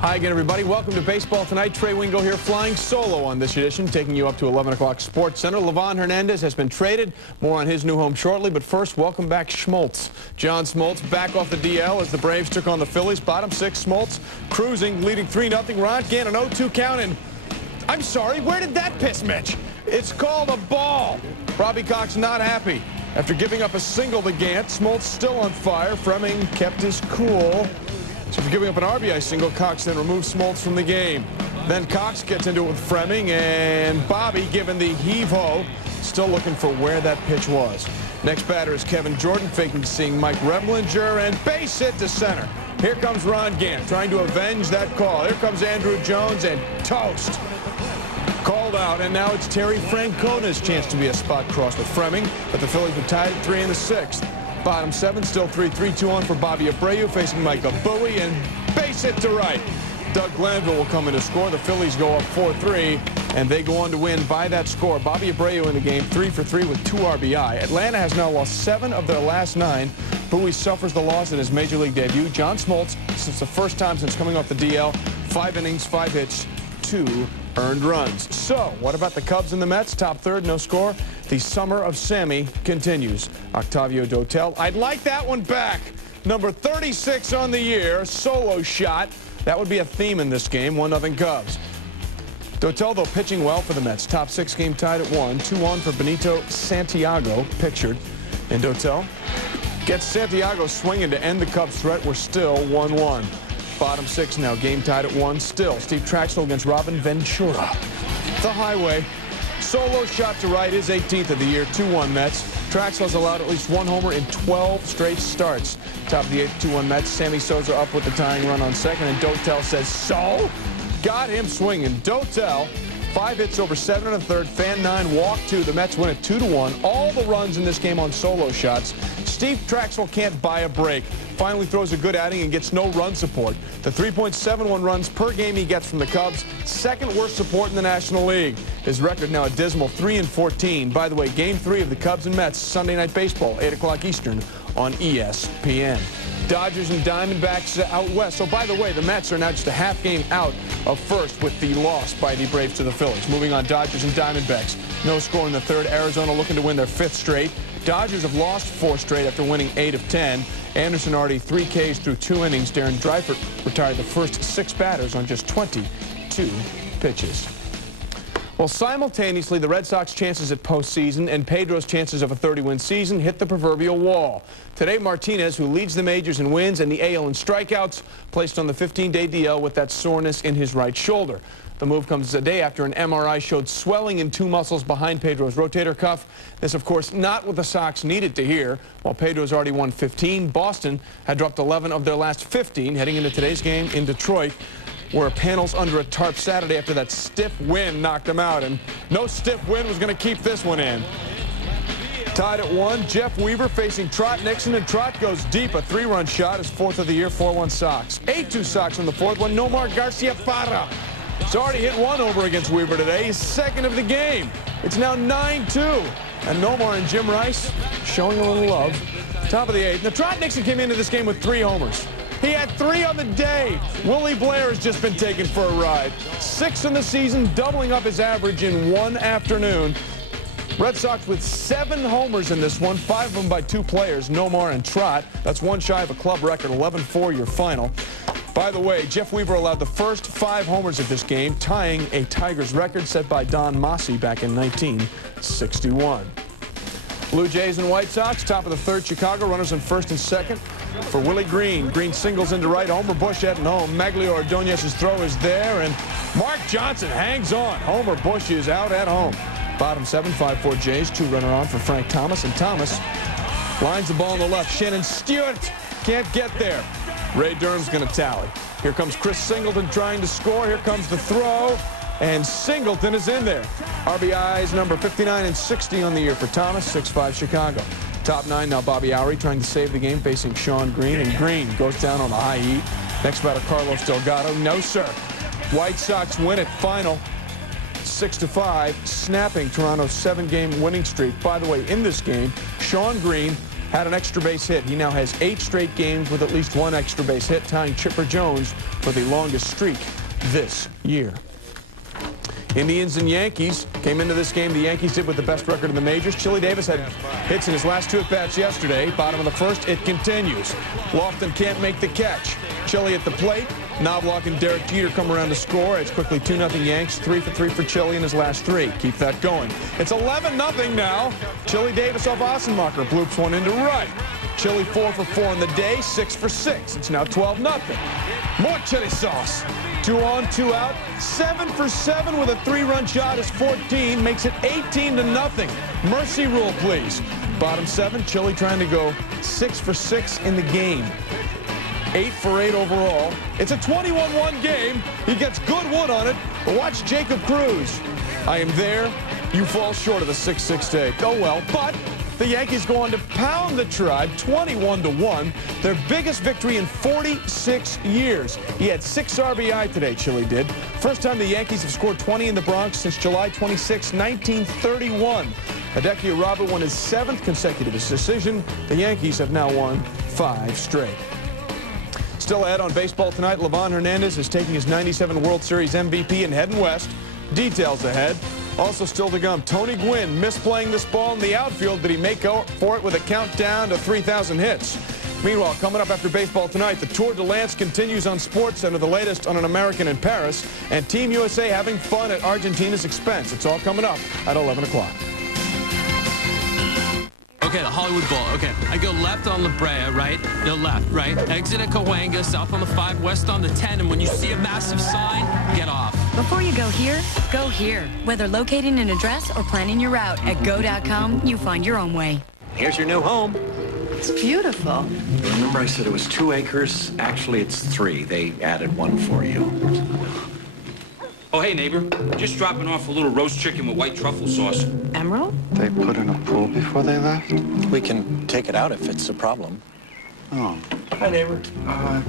Hi again, everybody. Welcome to Baseball Tonight. Trey Wingo here, flying solo on this edition, taking you up to 11 o'clock Sports Center. Livan Hernandez has been traded. More on his new home shortly. But first, welcome back Schmoltz. John Smoltz back off the DL as the Braves took on the Phillies. Bottom six, Smoltz cruising, leading 3-0. Ron Gant, an 0-2 count. And I'm sorry, where did that piss, Mitch? It's called a ball. Robbie Cox not happy. After giving up a single to Gant, Smoltz still on fire. Fremming kept his cool. So after giving up an RBI single, Cox then removes Smoltz from the game. Then Cox gets into it with Fremming, and Bobby giving the heave-ho, still looking for where that pitch was. Next batter is Kevin Jordan, faking seeing Mike Remlinger, and base hit to center. Here comes Ron Gant, trying to avenge that call. Here comes Andrew Jones, and toast. Called out, and now it's Terry Francona's chance to be a spot cross with Fremming, but the Phillies were tied at 3 in the 6th. Bottom 7, still 3-3-2 on for Bobby Abreu, facing Micah Bowie, and base hit to right. Doug Glanville will come in to score. The Phillies go up 4-3, and they go on to win by that score. Bobby Abreu in the game, 3 for 3 with 2 RBI. Atlanta has now lost 7 of their last 9. Bowie suffers the loss in his Major League debut. John Smoltz, since the first time since coming off the DL, 5 innings, 5 hits, 2 earned runs. So, what about the Cubs and the Mets? Top third, no score. The summer of Sammy continues. Octavio Dotel, I'd like that one back. Number 36 on the year, solo shot. That would be a theme in this game, 1-0 Cubs. Dotel, though, pitching well for the Mets. Top 6 game tied at 1. 2-1 for Benito Santiago, pictured. And Dotel gets Santiago swinging to end the Cubs' threat. We're still 1-1. Bottom 6 now, game tied at 1 still. Steve Traxel against Robin Ventura. The highway. Solo shot to right, his 18th of the year, 2-1 Mets. Traxel has allowed at least 1 homer in 12 straight starts. Top of the 8th, 2-1 Mets. Sammy Sosa up with the tying run on second, and Dotel says, so? Got him swinging. Dotel, 5 hits over 7 1/3, fan 9, walk 2. The Mets win it 2-1. All the runs in this game on solo shots. Steve Traxel can't buy a break. Finally throws a good outing and gets no run support. The 3.71 runs per game he gets from the Cubs, second worst support in the National League. His record now a dismal 3-14. By the way, Game 3 of the Cubs and Mets, Sunday Night Baseball, 8 o'clock Eastern on ESPN. Dodgers and Diamondbacks out west. So, by the way, the Mets are now just a half game out of first with the loss by the Braves to the Phillies. Moving on, Dodgers and Diamondbacks. No score in the third. Arizona looking to win their 5th straight. Dodgers have lost 4 straight after winning 8 of 10. Anderson already 3 Ks through 2 innings. Darren Dreifert retired the first 6 batters on just 22 pitches. Well, simultaneously, the Red Sox chances at postseason and Pedro's chances of a 30-win season hit the proverbial wall. Today, Martinez, who leads the majors in wins and the AL in strikeouts, placed on the 15-day DL with that soreness in his right shoulder. The move comes a day after an MRI showed swelling in 2 muscles behind Pedro's rotator cuff. This, of course, not what the Sox needed to hear. While Pedro's already won 15, Boston had dropped 11 of their last 15 heading into today's game in Detroit, where panels under a tarp Saturday after that stiff wind knocked them out. And no stiff wind was going to keep this one in. Tied at 1, Jeff Weaver facing Trot Nixon, and Trot goes deep. A 3-run shot, his 4th of the year, 4-1 Sox. 8-2 Sox on the 4th one. Nomar Garcia-Parra. He's already hit 1 over against Weaver today. He's 2nd of the game. It's now 9-2. And Nomar and Jim Rice showing a little love. Top of the 8th. Now, Trot Nixon came into this game with 3 homers. He had 3 on the day. Willie Blair has just been taken for a ride. 6 in the season, doubling up his average in 1 afternoon. Red Sox with 7 homers in this one, 5 of them by 2 players, Nomar and Trot. That's 1 shy of a club record, 11-4 your final. By the way, Jeff Weaver allowed the first 5 homers of this game, tying a Tigers record set by Don Massey back in 1961. Blue Jays and White Sox, top of the 3rd, Chicago, runners on 1st and 2nd. For Willie Green. Green singles into right. Homer Bush heading home. Maglio Ordonez's throw is there, and Mark Johnson hangs on. Homer Bush is out at home. Bottom 7, 5-4 Jays. 2-runner on for Frank Thomas, and Thomas lines the ball on the left. Shannon Stewart can't get there. Ray Durham's going to tally. Here comes Chris Singleton trying to score. Here comes the throw, and Singleton is in there. RBIs number 59 and 60 on the year for Thomas. 6-5 Chicago. Top 9 now, Bobby Oury trying to save the game, facing Sean Green, and Green goes down on the high heat. Next batter, Carlos Delgado. No, sir. White Sox win it. Final 6-5, snapping Toronto's 7-game winning streak. By the way, in this game, Sean Green had an extra base hit. He now has 8 straight games with at least 1 extra base hit, tying Chipper Jones for the longest streak this year. Indians and Yankees came into this game. The Yankees did with the best record in the majors. Chili Davis had hits in his last 2 at-bats yesterday. Bottom of the first, it continues. Lofton can't make the catch. Chili at the plate. Knobloch and Derek Jeter come around to score. It's quickly 2-0 Yanks. 3 for 3 for Chili in his last 3. Keep that going. It's 11-0 now. Chili Davis off Ossenmacher. Bloops one into right. Chili 4 for 4 in the day. 6 for 6. It's now 12-0. More chili sauce. 2 on, 2 out. 7 for 7 with a 3-run shot is 14. Makes it 18-0. Mercy rule, please. Bottom 7, Chili trying to go 6 for 6 in the game. 8 for 8 overall. It's a 21-1 game. He gets good wood on it. But watch Jacob Cruz. I am there. You fall short of the 6-6 day. Oh, well. But the Yankees go on to pound the Tribe 21-1. Their biggest victory in 46 years. He had 6 RBI today, Chili did. First time the Yankees have scored 20 in the Bronx since July 26, 1931. Hideki Irabu won his 7th consecutive decision. The Yankees have now won 5 straight. Still ahead on Baseball Tonight, Livan Hernandez is taking his 97 World Series MVP and heading west. Details ahead. Also still to come, Tony Gwynn misplaying this ball in the outfield. Did he make up for it with a countdown to 3,000 hits? Meanwhile, coming up after Baseball Tonight, the Tour de Lance continues on SportsCenter, the latest on an American in Paris, and Team USA having fun at Argentina's expense. It's all coming up at 11 o'clock. Okay, the Hollywood Bowl. Okay, I go left on La Brea, right? No, left, right? Exit at Cahuenga, south on the 5, west on the 10, and when you see a massive sign, get off. Before you go here, go here. Whether locating an address or planning your route, at go.com, you find your own way. Here's your new home. It's beautiful. Remember I said it was 2 acres? Actually, it's 3. They added 1 for you. Oh, hey, neighbor. Just dropping off a little roast chicken with white truffle sauce. Emerald? They put in a pool before they left? We can take it out if it's a problem. Oh. Hi, neighbor.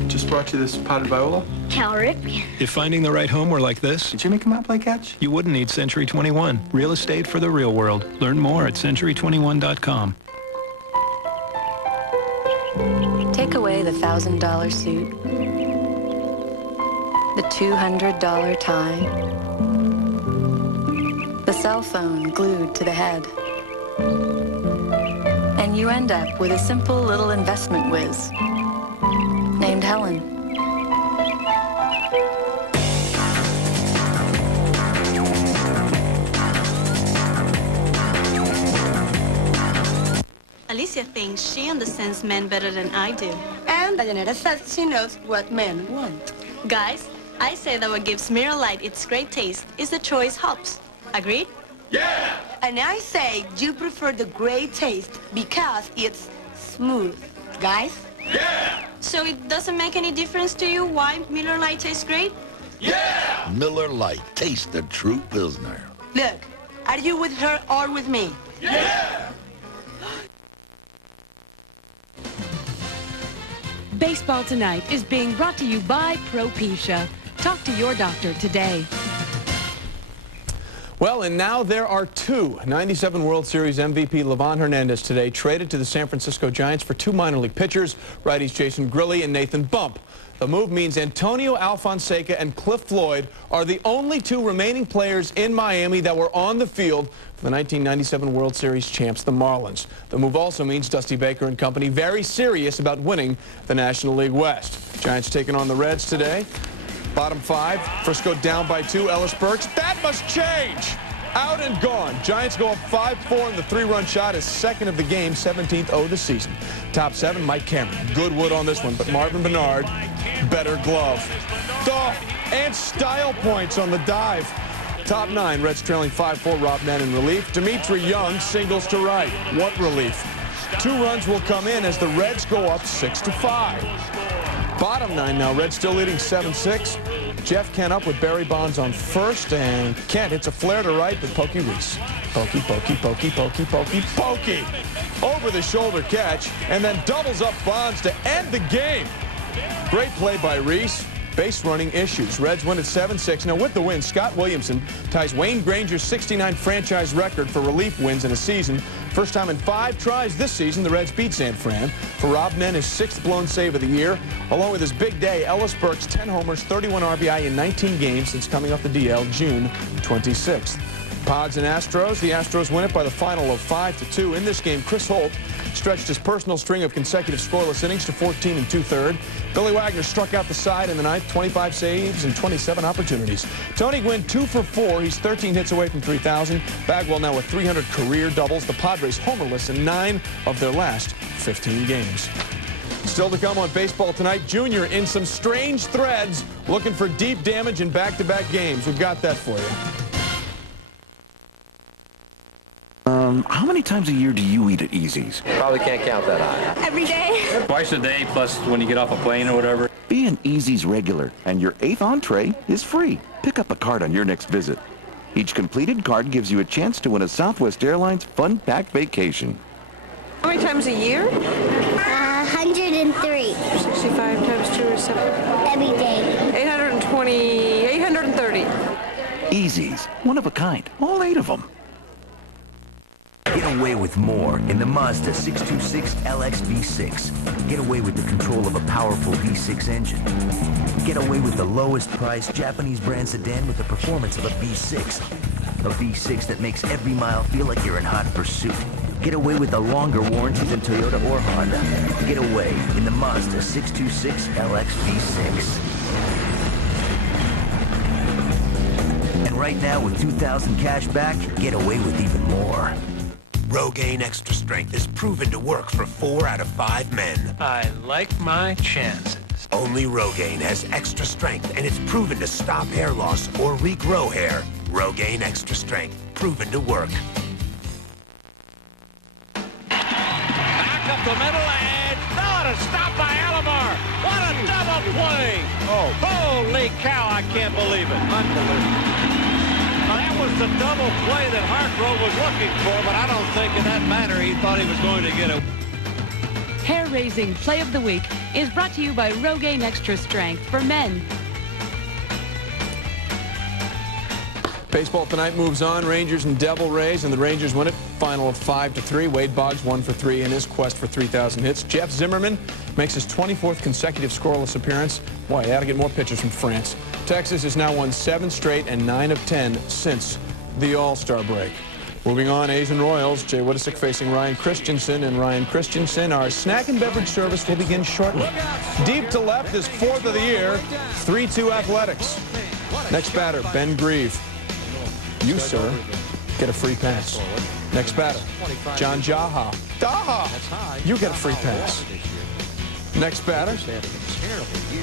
Just brought you this potted viola. Calric. If finding the right home were like this, Did Jimmy come out play catch? you wouldn't need Century 21. Real estate for the real world. Learn more at century21.com. Take away the $1,000 suit, the $200 tie, the cell phone glued to the head, and you end up with a simple little investment whiz named Helen. Alicia thinks she understands men better than I do. And Dayanara says she knows what men want. Guys, I say that what gives Mirror Light its great taste is the choice hops. Agreed? Yeah! And I say you prefer the great taste because it's smooth. Guys? Yeah! So it doesn't make any difference to you why Miller Lite tastes great? Yeah! Miller Lite. Taste the true Pilsner. Look, are you with her or with me? Yeah! Baseball Tonight is being brought to you by Propecia. Talk to your doctor today. Well, and now there are 2 97 World Series MVP Livan Hernandez today traded to the San Francisco Giants for 2 minor league pitchers, righties Jason Grilli and Nathan Bump. The move means Antonio Alfonseca and Cliff Floyd are the only 2 remaining players in Miami that were on the field for the 1997 World Series champs, the Marlins. The move also means Dusty Baker and company very serious about winning the National League West. Giants taking on the Reds today. Bottom 5, Frisco down by 2. Ellis Burks, that must change. Out and gone. Giants go up 5-4, and the 3-run shot is 2nd of the game, 17th of the season. Top 7, Mike Cameron. Good wood on this one, but Marvin Bernard, better glove. And style points on the dive. Top 9, Reds trailing 5-4, Rob Mann in relief. Dimitri Young singles to right. What relief? 2 runs will come in as the Reds go up 6-5. Bottom 9 now, Reds still leading 7-6. Jeff Kent up with Barry Bonds on first, and Kent hits a flare to right with Pokey Reese. Pokey, pokey, pokey, pokey, pokey, pokey. Over the shoulder catch, and then doubles up Bonds to end the game. Great play by Reese. base running issues. Reds win at 7-6. Now with the win, Scott Williamson ties Wayne Granger's 69 franchise record for relief wins in a season. First time in 5 tries this season, the Reds beat San Fran. For Rob Nen, his 6th blown save of the year. Along with his big day, Ellis Burks 10 homers, 31 RBI in 19 games since coming off the DL June 26th. Pods and Astros. The Astros win it by the final of 5-2. In this game, Chris Holt stretched his personal string of consecutive scoreless innings to 14 2/3. Billy Wagner struck out the side in the ninth, 25 saves and 27 opportunities. Tony Gwynn 2 for 4. He's 13 hits away from 3,000. Bagwell now with 300 career doubles. The Padres homerless in 9 of their last 15 games. Still to come on Baseball Tonight, Junior in some strange threads looking for deep damage in back-to-back games. We've got that for you. How many times a year do you eat at Easy's? Probably can't count that high. Every day. Twice a day, plus when you get off a plane or whatever. Be an Easy's regular, and your 8th entree is free. Pick up a card on your next visit. Each completed card gives you a chance to win a Southwest Airlines fun-packed vacation. How many times a year? 103. 65 times 2 is 7. Every day. 820, 830. Easy's, one of a kind, all 8 of them. Get away with more in the Mazda 626 LX V6. Get away with the control of a powerful V6 engine. Get away with the lowest priced Japanese brand sedan with the performance of a V6. A V6 that makes every mile feel like you're in hot pursuit. Get away with a longer warranty than Toyota or Honda. Get away in the Mazda 626 LX V6. And right now with 2,000 cash back, get away with even more. Rogaine Extra Strength is proven to work for 4 out of 5 men. I like my chances. Only Rogaine has extra strength, and it's proven to stop hair loss or regrow hair. Rogaine Extra Strength, proven to work. Back up the middle, and no, to stop by Alomar. What a double play! Oh, holy cow, I can't believe it. Unbelievable. That was the double play that Hargrove was looking for, but I don't think in that manner he thought he was going to get it. Hair-raising Play of the Week is brought to you by Rogaine Extra Strength for men. Baseball Tonight moves on. Rangers and Devil Rays, and the Rangers win it. Final of 5-3. Wade Boggs 1 for 3 in his quest for 3,000 hits. Jeff Zimmerman makes his 24th consecutive scoreless appearance. Boy, they ought to get more pitchers from France. Texas has now won 7 straight and 9 of 10 since the All-Star break. Moving on, A's and Royals. Jay Wittesick facing Ryan Christensen, and Ryan Christensen. Our snack and beverage service will begin shortly. Deep to left is 4th of the year. 3-2 Athletics. Next batter, Ben Grieve. You, sir, get a free pass. Next batter, John Jaha. Daha! You get a free pass. Next batter,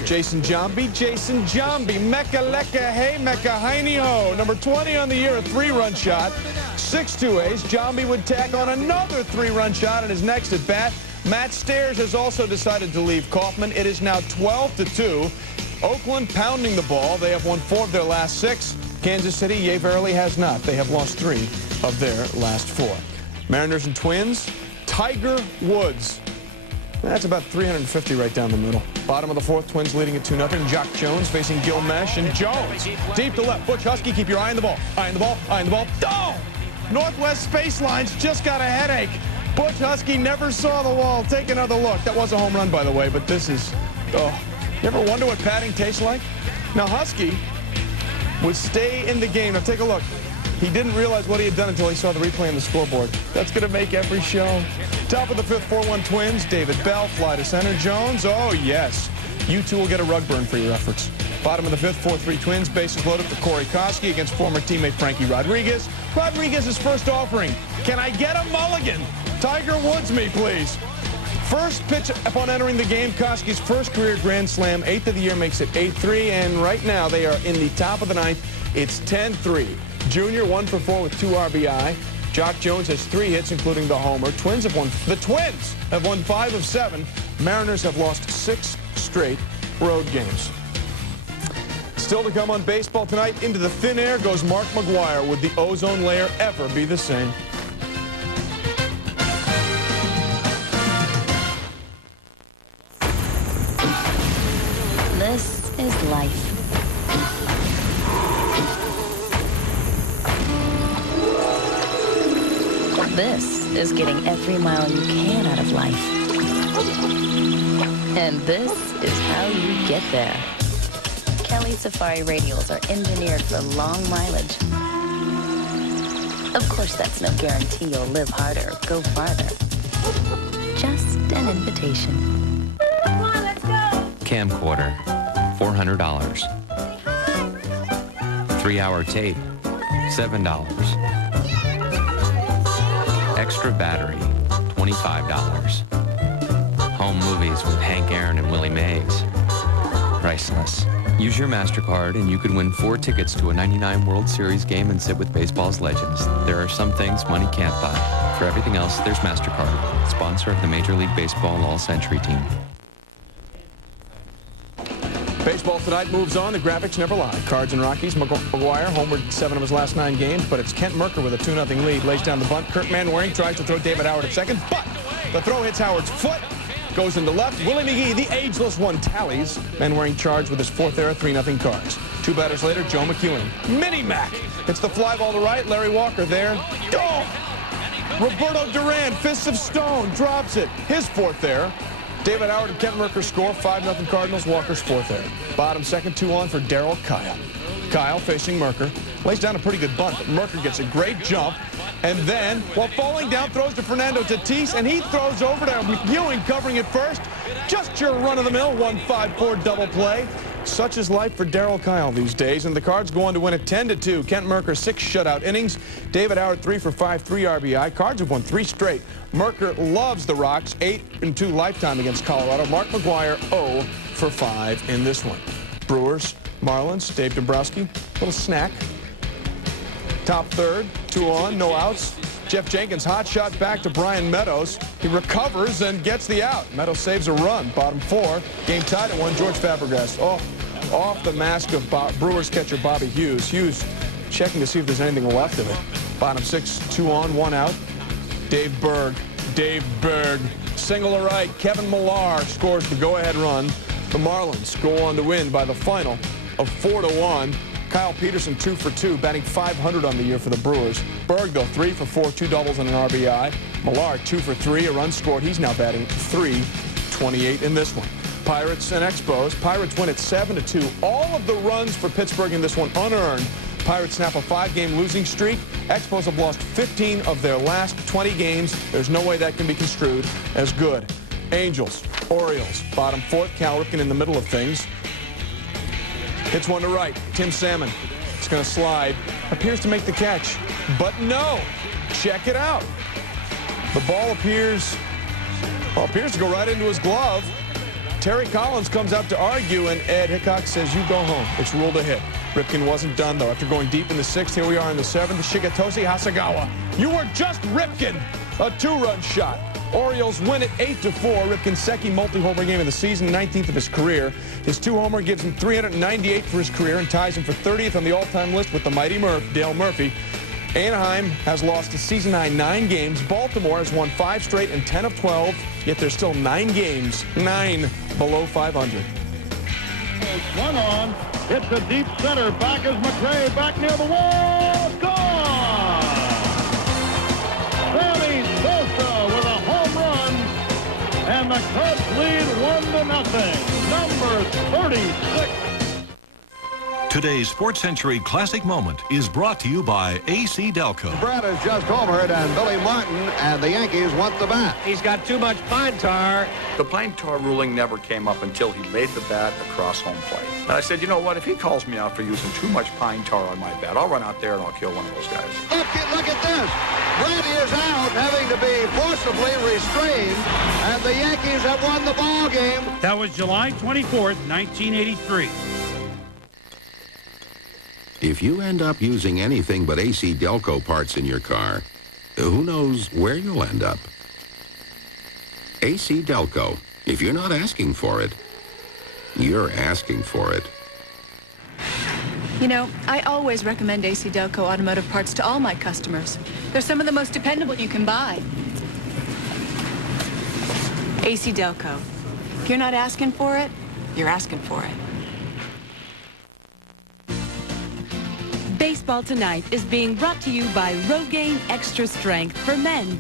Jason Jambi. Jason Jambi. Mecca lecca hey mecca heiny ho. Number 20 on the year, a 3-run shot. 6-2 A's. Jambi would tack on another 3-run shot in his next at bat. Matt Stairs has also decided to leave Kaufman. It is now 12-2. Oakland pounding the ball. They have won 4 of their last 6. Kansas City, yea, verily has not. They have lost 3 of their last 4. Mariners and Twins, Tiger Woods. That's about 350 right down the middle. Bottom of the 4th, Twins leading at 2-0. Jock Jones facing Gil Mesh, and Jones deep to left. Butch Husky, keep your eye on the ball. Eye on the ball, eye on the ball. Oh! Northwest Space Lines just got a headache. Butch Husky never saw the wall. Take another look. That was a home run, by the way, but this is, oh. You ever wonder what batting tastes like? Now, Husky would stay in the game. Now, take a look. He didn't realize what he had done until he saw the replay on the scoreboard. That's going to make every show. Top of the 5th, 4-1 Twins. David Bell, fly to center. Jones, oh, yes. You two will get a rug burn for your efforts. Bottom of the 5th, 4-3 Twins. Bases loaded for Corey Koski against former teammate Frankie Rodriguez. Rodriguez's first offering. Can I get a mulligan? Tiger Woods me, please. First pitch upon entering the game, Koski's first career grand slam. 8th of the year makes it 8-3, and right now they are in the top of the 9th. It's 10-3. Junior 1 for 4 with 2 RBI. Jock Jones has 3 hits, including the homer. The Twins have won 5 of 7. Mariners have lost 6 straight road games. Still to come on Baseball Tonight, into the thin air goes Mark McGwire. Would the ozone layer ever be the same? This is life. This is getting every mile you can out of life. And this is how you get there. Kelly Safari radials are engineered for long mileage. Of course, that's no guarantee you'll live harder or go farther. Just an invitation. Come on, let's go. Camcorder, $400. 3-hour tape, $7. Extra battery, $25. Home movies with Hank Aaron and Willie Mays. Priceless. Use your MasterCard and you could win 4 tickets to a '99 World Series game and sit with baseball's legends. There are some things money can't buy. For everything else, there's MasterCard, sponsor of the Major League Baseball All-Century Team. Baseball Tonight moves on. The graphics never lie. Cards and Rockies. McGuire homered 7 of his last 9 games, but it's Kent Mercker with a 2-0 lead. Lays down the bunt. Kurt Manwaring tries to throw David Howard at second, but the throw hits Howard's foot. Goes into left. Willie McGee, the ageless one, tallies. Manwaring charged with his 4th error, 3-0 Cards. 2 batters later, Joe McEwen. Mini-Mac. It's the fly ball to right. Larry Walker there. Oh! Roberto Duran, fists of stone, drops it. His 4th error. David Howard and Kent Mercker score. 5-0 Cardinals. Walker's 4th error. Bottom second, 2 on for Darryl Kyle. Kyle facing Mercker. Lays down a pretty good bunt, but Mercker gets a great jump. And then, while falling down, throws to Fernando Tatis, and he throws over to McEwen covering at first. Just your run-of-the-mill 1-5-4 double play. Such is life for Darryl Kyle these days, and the Cards go on to win it 10-2. Kent Mercker 6 shutout innings. David Howard 3 for 5, 3 RBI. Cards have won 3 straight. Mercker loves the Rocks, 8-2 lifetime against Colorado. Mark McGuire 0 for 5 in this one. Brewers, Marlins, Dave Dombrowski, little snack. Top third, 2 on, no outs. Jeff Jenkins, hot shot back to Brian Meadows. He recovers and gets the out. Meadows saves a run. Bottom 4, game tied at 1. George Fabregas off the mask of Brewers catcher Bobby Hughes. Hughes checking to see if there's anything left of it. Bottom 6, 2 on, 1 out. Dave Berg, single to right. Kevin Millar scores the go-ahead run. The Marlins go on to win by the final of 4-1. Kyle Peterson 2 for 2, batting .500 on the year for the Brewers. Berg, though, 3 for 4, 2 doubles and an RBI. Millar 2 for 3, a run scored. He's now batting .328 in this one. Pirates and Expos. Pirates win it 7-2. All of the runs for Pittsburgh in this one unearned. Pirates snap a 5-game losing streak. Expos have lost 15 of their last 20 games. There's no way that can be construed as good. Angels, Orioles, bottom 4th. Cal Ripken in the middle of things. Hits one to right. Tim Salmon. It's going to slide. Appears to make the catch. But no. Check it out. The ball appears to go right into his glove. Terry Collins comes out to argue, and Ed Hickok says, you go home. It's ruled a hit. Ripken wasn't done, though. After going deep in the 6th, here we are in the 7th. Shigetoshi Hasegawa. You were just Ripken. A 2-run shot. Orioles win it 8-4. Ripken's second multi-homer game of the season, 19th of his career. His 2-homer gives him 398 for his career and ties him for 30th on the all-time list with the mighty Dale Murphy. Anaheim has lost a season-high 9 games. Baltimore has won 5 straight and 10 of 12, yet there's still 9 games, 9 below 500. Swung on, hits a deep center. Back is McRae, back near the wall. Gone! Sammy Sosa with a home run, and the Cubs lead 1-0. Number 36. Today's Sports Century Classic Moment is brought to you by AC Delco. Brett has just homered, and Billy Martin and the Yankees want the bat. He's got too much pine tar. The pine tar ruling never came up until he laid the bat across home plate. And I said, you know what, if he calls me out for using too much pine tar on my bat, I'll run out there and I'll kill one of those guys. Look at this. Brett is out, having to be forcibly restrained, and the Yankees have won the ball game. That was July 24th, 1983. If you end up using anything but AC Delco parts in your car, who knows where you'll end up? AC Delco. If you're not asking for it, you're asking for it. You know, I always recommend AC Delco automotive parts to all my customers. They're some of the most dependable you can buy. AC Delco. If you're not asking for it, you're asking for it. Baseball Tonight is being brought to you by Rogaine Extra Strength for men.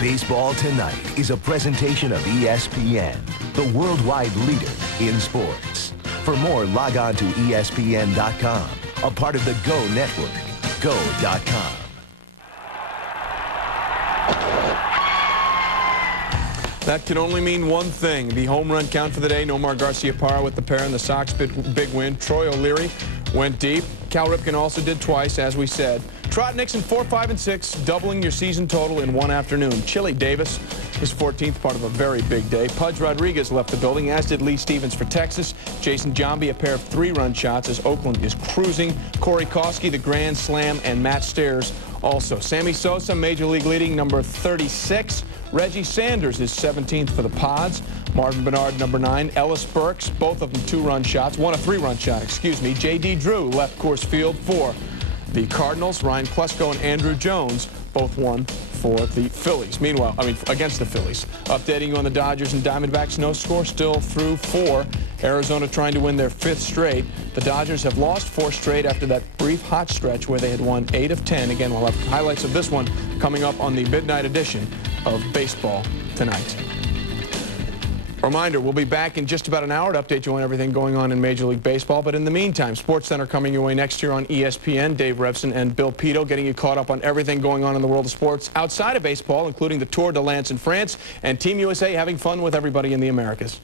Baseball Tonight is a presentation of ESPN, the worldwide leader in sports. For more, log on to ESPN.com, a part of the Go Network, go.com. That can only mean one thing. The home run count for the day, Nomar Garciaparra with the pair and the Sox big win. Troy O'Leary went deep. Cal Ripken also did twice, as we said. Trot Nixon 4, 5, and 6, doubling your season total in one afternoon. Chili Davis, his 14th, part of a very big day. Pudge Rodriguez left the building, as did Lee Stevens for Texas. Jason Giambi, a pair of 3-run shots as Oakland is cruising. Corey Kosky, the grand slam, and Matt Stairs also. Sammy Sosa, Major League leading, number 36. Reggie Sanders is 17th for the Pods. Marvin Bernard, number 9. Ellis Burks, both of them 2-run shots. One a 3-run shot, excuse me. J.D. Drew left Coors Field for the Cardinals. Ryan Klesko and Andrew Jones both won for the Phillies. Meanwhile, against the Phillies. Updating you on the Dodgers and Diamondbacks, no score still through 4. Arizona trying to win their 5th straight. The Dodgers have lost 4 straight after that brief hot stretch where they had won 8 of 10. Again, we'll have highlights of this one coming up on the midnight edition of Baseball Tonight. Reminder, we'll be back in just about an hour to update you on everything going on in Major League Baseball. But in the meantime, SportsCenter coming your way next year on ESPN. Dave Revson and Bill Pito getting you caught up on everything going on in the world of sports outside of baseball, including the Tour de Lens in France and Team USA having fun with everybody in the Americas.